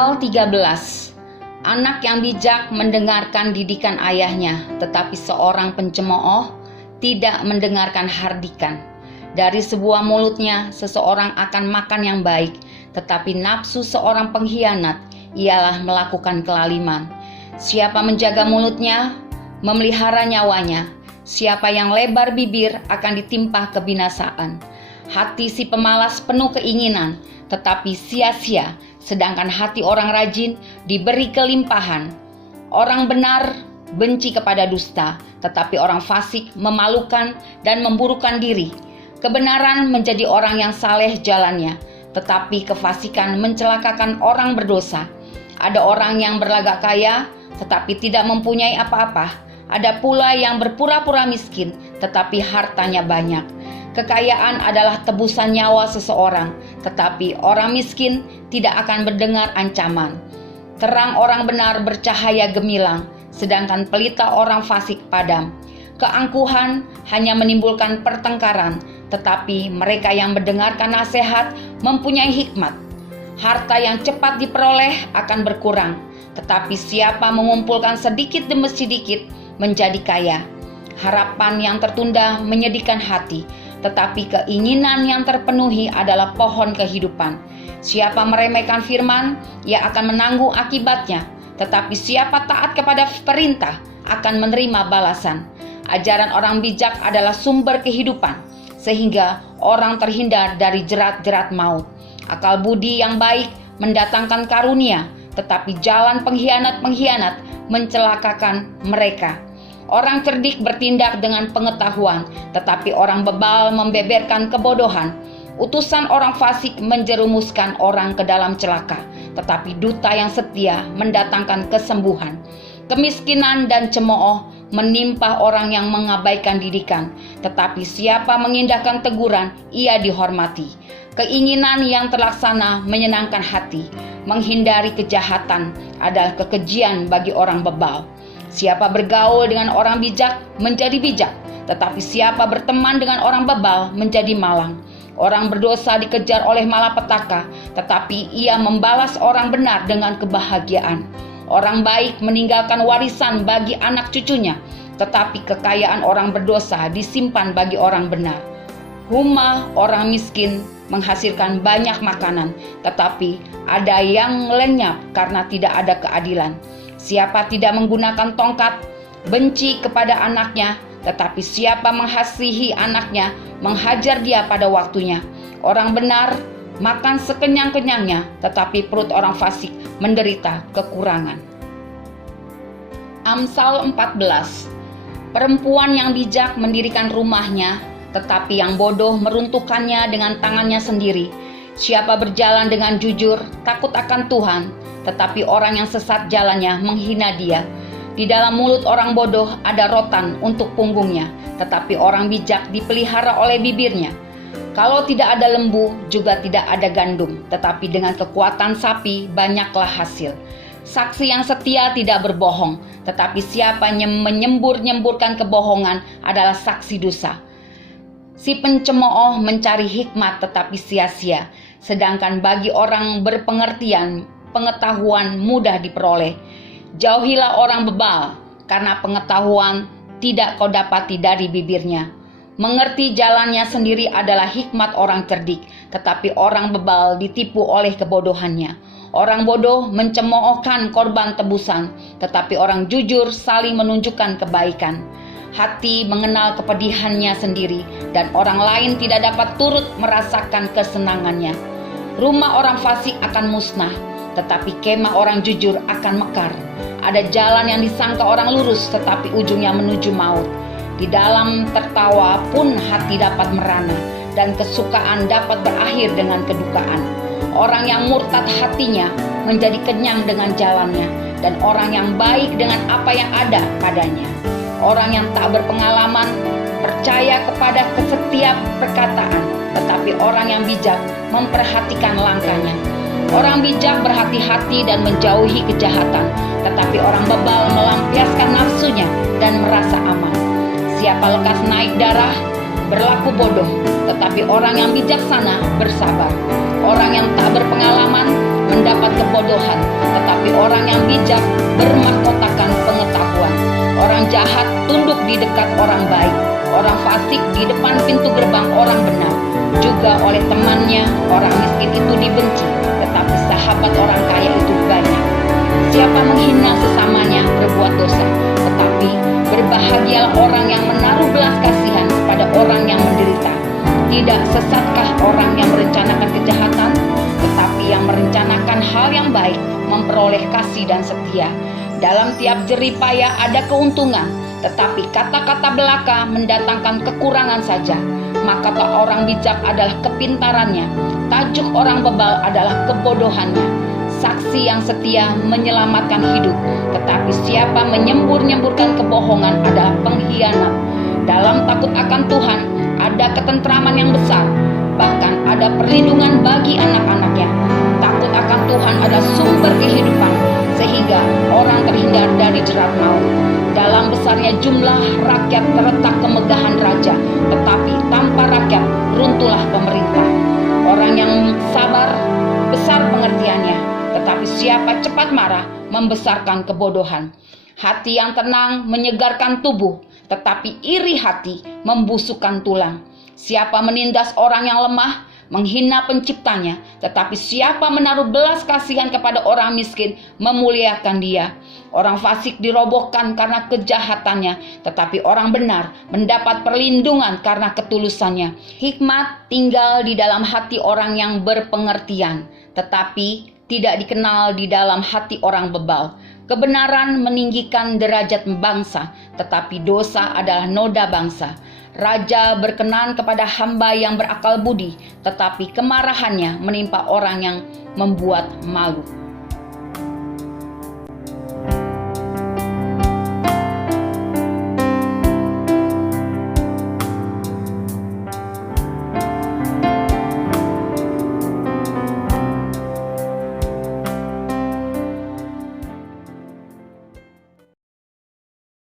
Amsal 13. Anak yang bijak mendengarkan didikan ayahnya, tetapi seorang pencemooh tidak mendengarkan hardikan. Dari sebuah mulutnya seseorang akan makan yang baik, tetapi nafsu seorang pengkhianat ialah melakukan kelaliman. Siapa menjaga mulutnya, memelihara nyawanya. Siapa yang lebar bibir akan ditimpa kebinasaan. Hati si pemalas penuh keinginan, tetapi sia-sia, sedangkan hati orang rajin diberi kelimpahan. Orang benar benci kepada dusta, tetapi orang fasik memalukan dan memburukan diri. Kebenaran menjadi orang yang saleh jalannya, tetapi kefasikan mencelakakan orang berdosa. Ada orang yang berlagak kaya, tetapi tidak mempunyai apa-apa. Ada pula yang berpura-pura miskin, tetapi hartanya banyak. Kekayaan adalah tebusan nyawa seseorang, tetapi orang miskin tidak akan mendengar ancaman. Terang orang benar bercahaya gemilang, sedangkan pelita orang fasik padam. Keangkuhan hanya menimbulkan pertengkaran, tetapi mereka yang mendengarkan nasihat mempunyai hikmat. Harta yang cepat diperoleh akan berkurang, tetapi siapa mengumpulkan sedikit demi sedikit menjadi kaya. Harapan yang tertunda menyedihkan hati, tetapi keinginan yang terpenuhi adalah pohon kehidupan. Siapa meremehkan firman, ia akan menanggung akibatnya, tetapi siapa taat kepada perintah akan menerima balasan. Ajaran orang bijak adalah sumber kehidupan, sehingga orang terhindar dari jerat-jerat maut. Akal budi yang baik mendatangkan karunia, tetapi jalan pengkhianat-pengkhianat mencelakakan mereka. Orang cerdik bertindak dengan pengetahuan, tetapi orang bebal membeberkan kebodohan. Utusan orang fasik menjerumuskan orang ke dalam celaka, tetapi duta yang setia mendatangkan kesembuhan. Kemiskinan dan cemooh menimpa orang yang mengabaikan didikan, tetapi siapa mengindahkan teguran, ia dihormati. Keinginan yang terlaksana menyenangkan hati, menghindari kejahatan adalah kekejian bagi orang bebal. Siapa bergaul dengan orang bijak menjadi bijak, tetapi siapa berteman dengan orang bebal menjadi malang. Orang berdosa dikejar oleh malapetaka, tetapi ia membalas orang benar dengan kebahagiaan. Orang baik meninggalkan warisan bagi anak cucunya, tetapi kekayaan orang berdosa disimpan bagi orang benar. Rumah orang miskin menghasilkan banyak makanan, tetapi ada yang lenyap karena tidak ada keadilan. Siapa tidak menggunakan tongkat, benci kepada anaknya, tetapi siapa mengasihi anaknya, menghajar dia pada waktunya. Orang benar makan sekenyang-kenyangnya, tetapi perut orang fasik menderita kekurangan. Amsal 14. Perempuan yang bijak mendirikan rumahnya, tetapi yang bodoh meruntuhkannya dengan tangannya sendiri. Siapa berjalan dengan jujur, takut akan Tuhan, tetapi orang yang sesat jalannya menghina dia. Di dalam mulut orang bodoh ada rotan untuk punggungnya, tetapi orang bijak dipelihara oleh bibirnya. Kalau tidak ada lembu, juga tidak ada gandum, tetapi dengan kekuatan sapi banyaklah hasil. Saksi yang setia tidak berbohong, tetapi siapa yang menyembur-nyemburkan kebohongan adalah saksi dosa. Si pencemooh mencari hikmat tetapi sia-sia, sedangkan bagi orang berpengertian, pengetahuan mudah diperoleh. Jauhilah orang bebal, karena pengetahuan tidak kau dapati dari bibirnya. Mengerti jalannya sendiri adalah hikmat orang cerdik, tetapi orang bebal ditipu oleh kebodohannya. Orang bodoh mencemoohkan korban tebusan, tetapi orang jujur saling menunjukkan kebaikan. Hati mengenal kepedihannya sendiri, dan orang lain tidak dapat turut merasakan kesenangannya. Rumah orang fasik akan musnah, tetapi kemah orang jujur akan mekar. Ada jalan yang disangka orang lurus, tetapi ujungnya menuju maut. Di dalam tertawa pun hati dapat merana, dan kesukaan dapat berakhir dengan kedukaan. Orang yang murtad hatinya menjadi kenyang dengan jalannya, dan orang yang baik dengan apa yang ada padanya. Orang yang tak berpengalaman percaya kepada setiap perkataan, tetapi orang yang bijak memperhatikan langkahnya. Orang bijak berhati-hati dan menjauhi kejahatan, tetapi orang bebal melampiaskan nafsunya dan merasa aman. Siapa lekas naik darah, berlaku bodoh, tetapi orang yang bijaksana bersabar. Orang yang tak berpengalaman mendapat kebodohan, tetapi orang yang bijak bermahkotakan pengetahuan. Orang jahat tunduk di dekat orang baik, orang fasik di depan pintu gerbang orang benar. Juga oleh temannya orang miskin itu dibenci, tetapi sahabat orang kaya itu banyak. Siapa menghina sesamanya berbuat dosa, tetapi berbahagialah orang yang menaruh belas kasihan kepada orang yang menderita. Tidak sesatkah orang yang merencanakan kejahatan, tetapi yang merencanakan hal yang baik memperoleh kasih dan setia. Dalam tiap jerih payah ada keuntungan, tetapi kata-kata belaka mendatangkan kekurangan saja. Maka orang bijak adalah kepintarannya, tajuk orang bebal adalah kebodohannya. Saksi yang setia menyelamatkan hidup, tetapi siapa menyembur-nyemburkan kebohongan adalah pengkhianat. Dalam takut akan Tuhan ada ketentraman yang besar, bahkan ada perlindungan bagi anak-anaknya. Takut akan Tuhan adalah sumber kehidupan, sehingga orang terhindar dari jerat maut. Dalam besarnya jumlah rakyat terletak kemegahan raja, tetapi tanpa rakyat runtuhlah pemerintah. Orang yang sabar besar pengertiannya, tetapi siapa cepat marah membesarkan kebodohan. Hati yang tenang menyegarkan tubuh, tetapi iri hati membusukkan tulang. Siapa menindas orang yang lemah menghina penciptanya, tetapi siapa menaruh belas kasihan kepada orang miskin memuliakan dia. Orang fasik dirobohkan karena kejahatannya, tetapi orang benar mendapat perlindungan karena ketulusannya. Hikmat tinggal di dalam hati orang yang berpengertian, tetapi tidak dikenal di dalam hati orang bebal. Kebenaran meninggikan derajat bangsa, tetapi dosa adalah noda bangsa. Raja berkenan kepada hamba yang berakal budi, tetapi kemarahannya menimpa orang yang membuat malu.